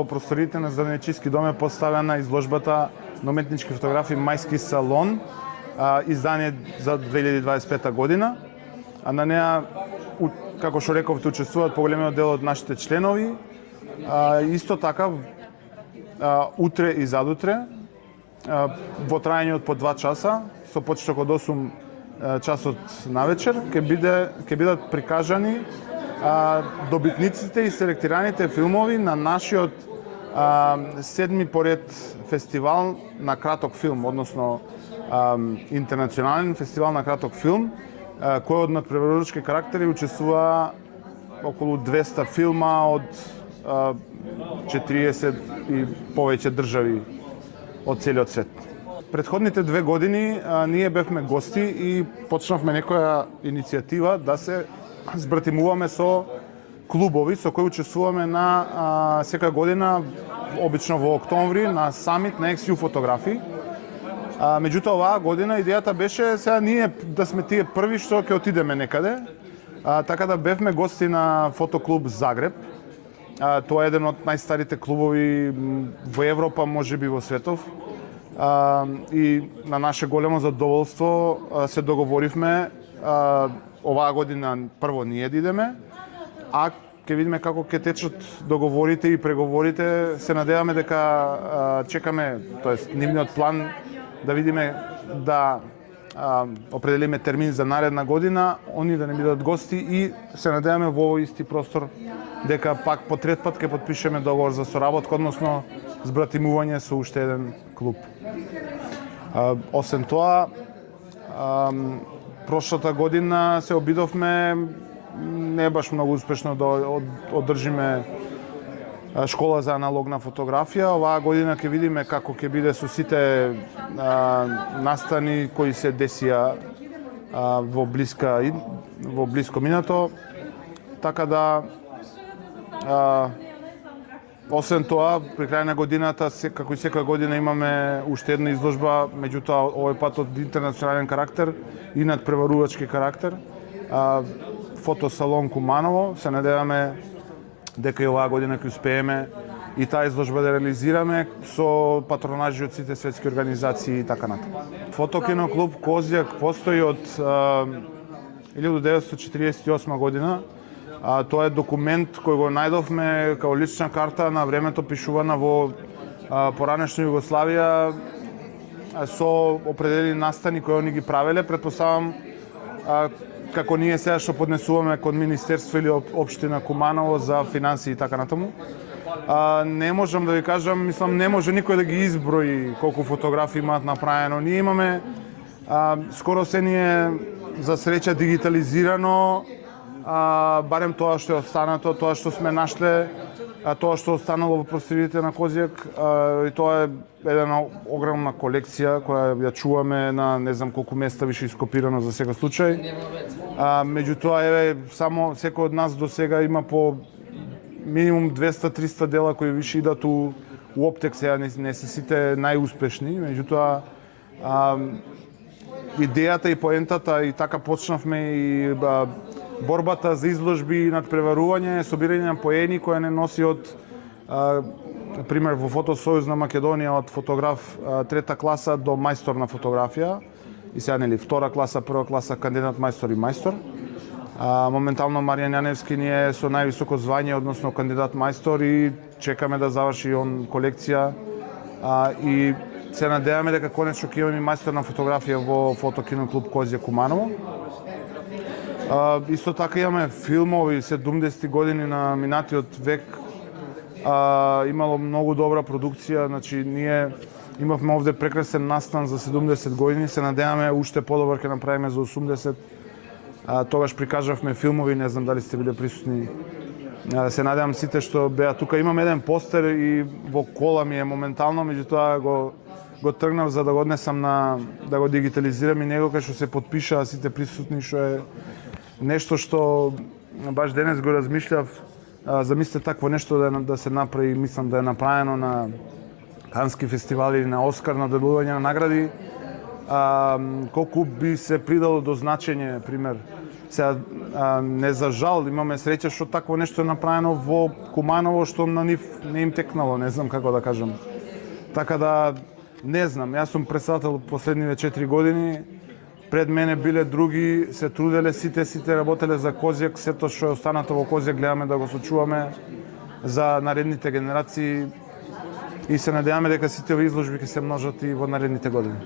во просториите на Занајчиски дом е поставена изложбата на уметнички фотографии Мајски салон, издание за 2025 година. А на неа, како што рековте, учествуваат поголемиот дел од нашите членови. Исто така, утре и задутре, во трајање од по 2 часа, со почеток од 8 часот навечер, ќе бидат прикажани добитниците и селектираните филмови на нашиот 7ми поред фестивал на краток филм, односно интернационален фестивал на краток филм, кој од надпреварувачки карактери учествува околу 200 филма од 40 и повеќе држави од целиот свет. Предходните 2 години ние бевме гости и почнавме некоја иницијатива да се збратимуваме со клубови со кои учествуваме на секоја година, обично во октомври, на самит на XU фотографии. Меѓутоа оваа година идејата беше сега ние да сме тие први што ќе отидеме некаде. Така да бевме гости на фотоклуб Загреб. Тоа е еден од најстарите клубови во Европа, можеби во светов. И на наше големо задоволство се договоривме оваа година прво ние да идеме, а ќе видиме како ќе течат договорите и преговорите. Се надеваме дека чекаме, тоест нивниот план да видиме да определиме термин за наредна година, они да не бидат гости и се надеваме во овој исти простор дека пак по трет пат ќе потпишеме договор за соработка, односно збратимување со уште еден клуб. Освен тоа, прошлата година се обидовме не баш многу успешно да одржиме школа за аналогна фотографија. Оваа година ќе видиме како ќе биде со сите настани кои се десија во блиско минато. Така да освен тоа, при крај на годината, како и секоја година, имаме уште една изложба, меѓутоа овој пат од интернационален карактер и надпреварувачки карактер. Фотосалон Куманово. Се надеваме дека и оваа година ќе успееме и таа изложба да реализираме со патронажи од сите светски организации и така натаму. Фотокино клуб Козјак постои од 1948 година. Тоа е документ кој го најдовме како лична карта на времето пишувана во поранешна Југославија со определени настани кои они ги правеле. Претпоставам како ние сега што поднесуваме кон Министерство или Општина Куманово за финансии и така натаму. Не можам да ви кажам, мислам, не може никој да ги изброи колку фотографии имаат направено. Ние имаме скоро се ние за среќа дигитализирано, барем тоа што е останато, тоа што сме нашле, тоа што останало во просториите на Козјак, и тоа е една огромна колекција која ја чуваме на не знам колку места више ископирано за секој случај. Меѓутоа, еве, само секој од нас до сега има по минимум 200-300 дела кои више идат у оптек, сега не се сите најуспешни, меѓутоа идејата и поентата и така почнавме и борбата за изложби и надпреварување, собирање на поени која не носи од пример во Фотосојуз на Македонија од фотограф трета класа до мајстор на фотографија и сега нели втора класа, прва класа, кандидат мајстор и мајстор. Моментално Маријан Јаневски ни е со највисоко звање, односно кандидат мајстор и чекаме да заврши он колекција и се надеваме дека конечно ќе имаме мајстор на фотографија во Фотокино клуб Козјак Куманово. Исто така имаме филмови 70 години на минатиот век. Имало многу добра продукција, значи ние имавме овде прекрасен настан за 70 години, се надеваме уште подобар ќе направиме за 80. Тогаш прикажавме филмови, не знам дали сте биле присутни. Се надевам сите што беа тука. Имам еден постер и во кола ми е моментално, меѓутоа го тргнав за да го однесам да го дигитализирам и него кај што се потпишаа сите присутни, што е нешто што баш денес го размишлјав. Замислете такво нешто да се направи, мислам да е направено на Кански фестивал или на Оскар, на доделување на награди. Колку би се придало до значење, пример, Сега, не за жал, имаме среќа што такво нешто е направено во Куманово што на нив не им текнало, не знам како да кажам. Така да, не знам, јас сум председател последниве 4 години, пред мене биле други, се труделе сите работеле за Козјак, сето што е останато во Козјак гледаме да го сочуваме за наредните генерации и се надеваме дека сите овие изложби ќе се множат и во наредните години.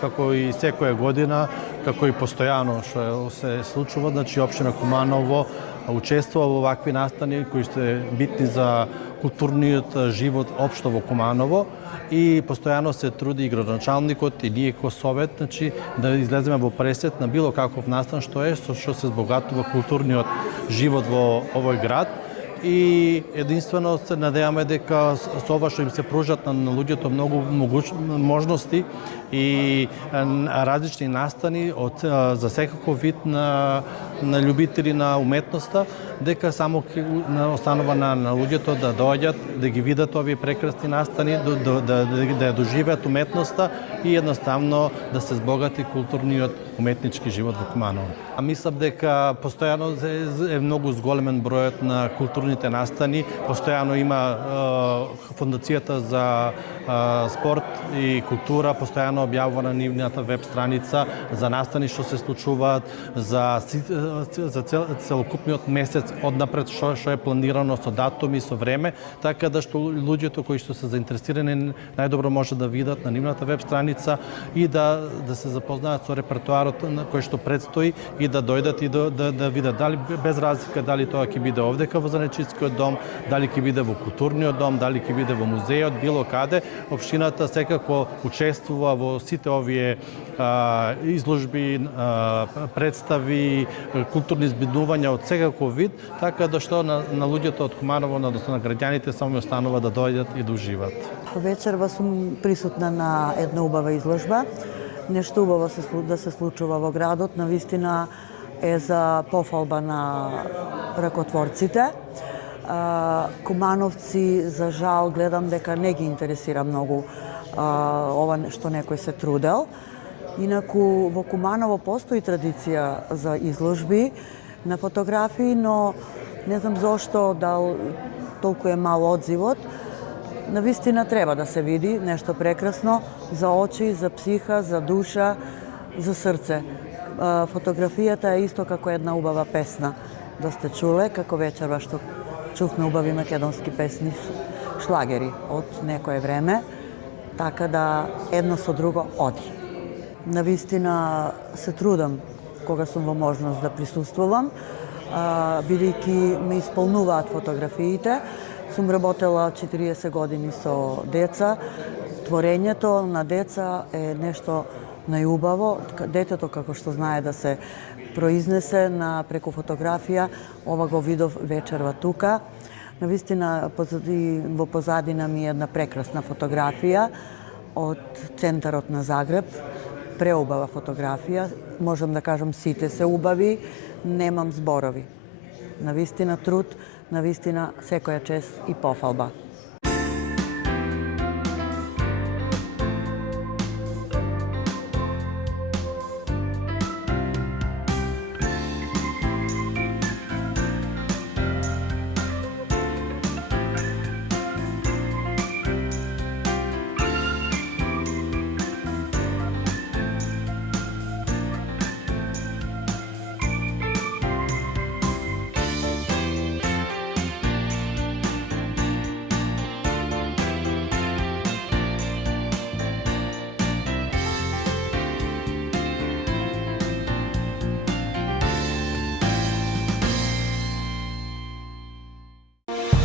Како и секоја година, како и постојано што се случува, значи општина Куманово учествува во вакви настани кои се битни за културниот живот општо во Куманово и постојано се труди и градоначалникот и ние како совет, значи да излеземе во пресет на било каков настан што се збогатува културниот живот во овој град. И единствено се надеваме дека со ова што им се пружат на луѓето многу можности и различни настани за секаков вид на љубители на уметноста, дека само останува на луѓето да доаѓат, да ги видат овие прекрасни настани, да ја доживеат уметноста и едноставно да се збогати културниот уметнички живот во Куманово. А мислам дека постојано е многу зголемен бројот на културните настани, постојано има Фондацијата за спорт и култура, постојано објавува на нивната веб страница за настани што се случуваат, за целокупниот месец однапред што е планирано со датуми, со време, така да што луѓето кои што се заинтересирани најдобро може да видат на нивната веб страница и да се запознаат со репертоарот на кој што предстои и да дојдат и да видат дали без разлика дали тоа ќе биде овдека во Занечискиот дом, дали ќе биде во културниот дом, дали ќе биде во музеот, било каде, општината секако учествува во сите овие изложби, представи, културни збиднувања од секаков вид, така да што на луѓето од Куманово, односно на граѓаните, само останува да дојдат и да уживат. Вечерва сум присутна на една убава изложба. Нешто убаво да се случува во градот, навистина е за пофалба на ракотворците. Кумановци, за жал, гледам дека не ги интересира многу ова што некој се трудел. Инаку во Куманово постои традиција за изложби на фотографии, но не знам зошто толку е мал одзивот. Навистина треба да се види нешто прекрасно за очи, за психа, за душа, за срце. Фотографијата е исто како една убава песна. Да сте чуле, како вечерва што чувме убави македонски песни, шлагери од некое време, така да едно со друго оди. Навистина се трудам кога сум во можност да присуствувам, бидејќи ме исполнуваат фотографиите. Сум работела 40 години со деца. Творењето на деца е нешто најубаво. Детето, како што знае да се произнесе преку фотографија, ова го видов вечерва тука. Навистина, во позадина ми е една прекрасна фотографија од центарот на Загреб. Преубава фотографија. Можам да кажам сите се убави, немам зборови. Навистина труд, навистина секоја чест и пофалба.